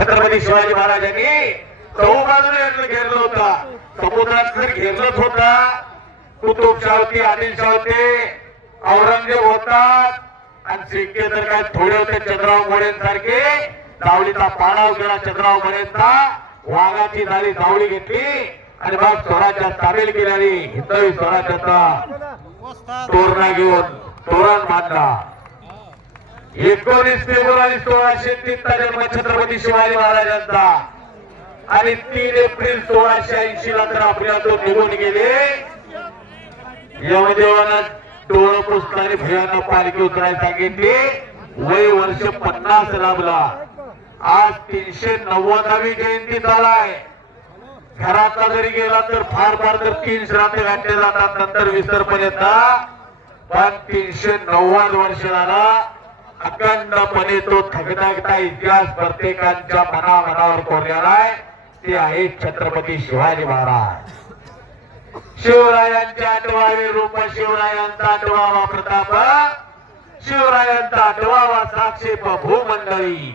छत्रपती शिवाजी महाराजांनी चौबाजूने घेरलं होता, समुद्रात घेरलंच होता. कुतुबशाह होती, आदिलशाह होते, औरंगजेब होतात आणि सिक्के तर काय थोडे होते. चंद्रराव मोरेंसारखे जावळीचा पाडाव केला. चंद्रराव मोरेंचा वाघाची झाली जावळी घेतली आणि मग स्वराज्यात सामील केली. हिंदवी स्वराज्याचा तोरणा घेऊन तोरण बांधला. 19 फेब्रुवारी 1630 जन्म छत्रपती शिवाजी महाराजांचा आणि 3 एप्रिल 1680 ला तर आपल्यातून निघून गेले. यमदेवानं डोळं पुसताना भुयांना पालखी उतरायला सांगितली. वय वर्ष 50 लाभला. आज 390वी जयंती झालाय. घरातला जरी गेला तर फार फार तर 3 श्राद्ध घातले जातात, नंतर विसर्पण येतात. पण 390 वर्ष झाला अखंडपणे तो थगथगता इतिहास प्रत्येकाच्या मनावर कोरलेला आहे. ते आहे छत्रपती शिवाजी महाराज. शिवरायांचे 8वे रूप, शिवरायांचा 8वा प्रताप, शिवरायांचा 8वा साक्षेप भूमंडळी.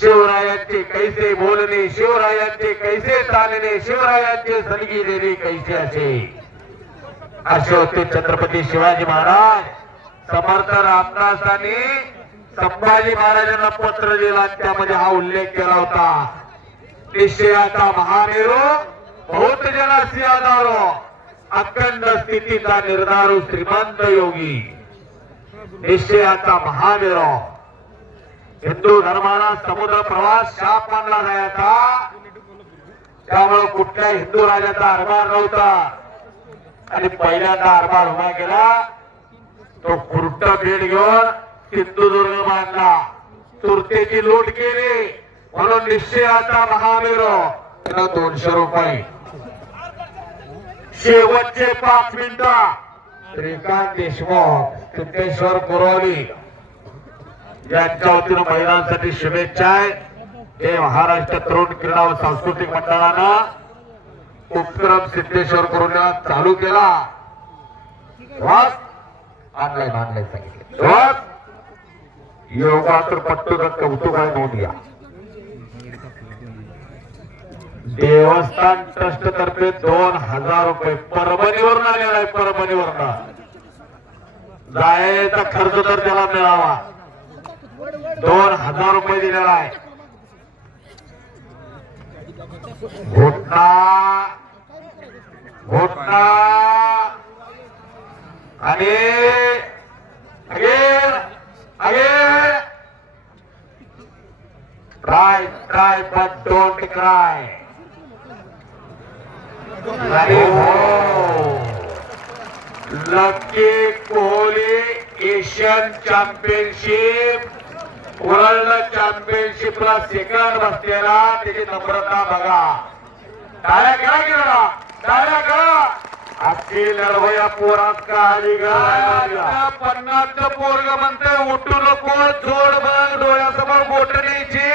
शिवरायांचे कैसे बोलणे, शिवरायांचे कैसे चालणे, शिवरायांचे सलगी देणे कैसे असे होते छत्रपती शिवाजी महाराज. समर्थ रामदासांनी संभाजी महाराजांना पत्र दिला, त्यामध्ये हा उल्लेख केला होता. निश्चयाचा महामेरू बहुत जनासी आधारो, अखंड स्थितीचा निर्धारू श्रीमंत योगी. निश्चयाचा महामेरू. हिंदू धर्माला समुद्र प्रवास शाप मानला जायचा, त्यामुळे कुठल्या हिंदू राजाचा आरमार नव्हता. आणि पहिल्यांदा आरमार उभा केला तो खुरट बेड घेऊन सिंधुदुर्ग बांधला. सुरतेची लूट केली म्हणून निश्चयाचा महावीर 200 रुपये. शेवटचे 5 मिनिटं श्रीकांत देशमुख, सिद्धेश्वर कुरवली यांच्या वतीनं महिलांसाठी शुभेच्छा आहेत. हे महाराष्ट्र तरुण क्रीडा व सांस्कृतिक मंडळानं उपक्रम सिद्धेश्वर कुरवलीला चालू केला. ऑनलाईन सांगितले योगात्र पट्टूचं कौतुक आहे नोंद घ्या. देवस्थान ट्रस्ट तर्फे 2000 रुपये परभणीवरून आलेला आहे. परभणीवरून जायचा खर्च तर त्याला मिळावा. 2000 रुपये दिलेला आहे. घोटना आणि try but don't cry. अरे हो, Lucky Kohli Asian championship, world चॅम्पियनशिपला सेकंड बसलेला. त्याची नम्रता बघा. टाळ्या करा गेला, टाळ्या करा. अखिल नरवया पोरात का आली गा. 50चं पोरग म्हणते उठू नको, जोड बघ डोळ्यासमोर बोट न्यायची.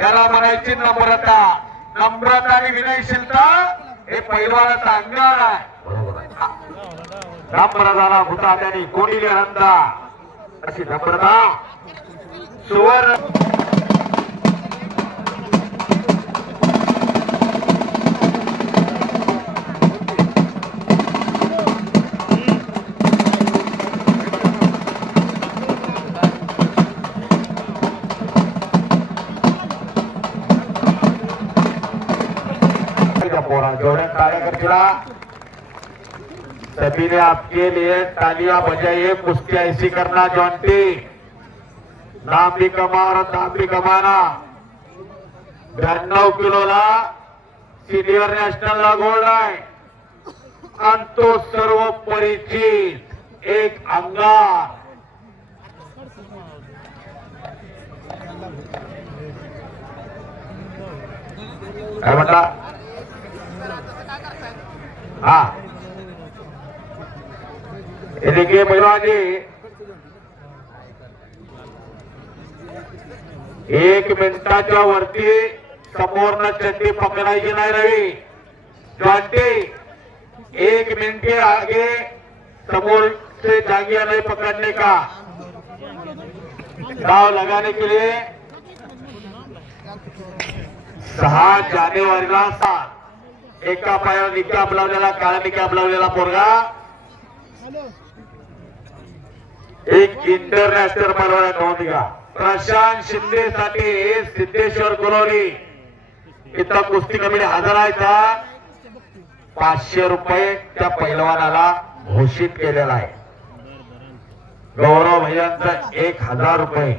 याला म्हणायची नम्रता. नम्रता आणि विनयशीलता हे पैलवानाचा अंगार आहे. नम्र झाला भूता त्यांनी कोणीले हंदा, अशी नम्रता सुवर्ण. सभी ने आपके लिए तालियां बजाइए. कुश्ती ऐसी करना जॉन्टी. नाम भी कमा और दाम भी कमाना. 92 किलोला सिनियर नॅशनलला गोल्ड आहे आणि तो सर्व परिचित एक अंगार. काय म्हणता? हा देखिए पहलवान जी, 1 मिनिटाच्या वरती समोरनं चड्डी पकडायची नाही. रवी जॉन्टी 1 मिनट के आगे समोर से जांघिया नहीं पकड़ने का. दाव लगाने के लिए 6 जानेवारीला 7 एका पायावर निकाब लावलेला काळा निकाब लावलेला पोरगा एक इंटरनॅशनल पलवान नोंद घ्या. प्रशांत शिंदे साठी सिद्धेश्वर कुलोरी इथं कुस्ती कमिटी हजर आहे. 500 रुपये त्या पैलवानाला घोषित केलेला आहे. गौरव भैयांचा 1000 रुपये.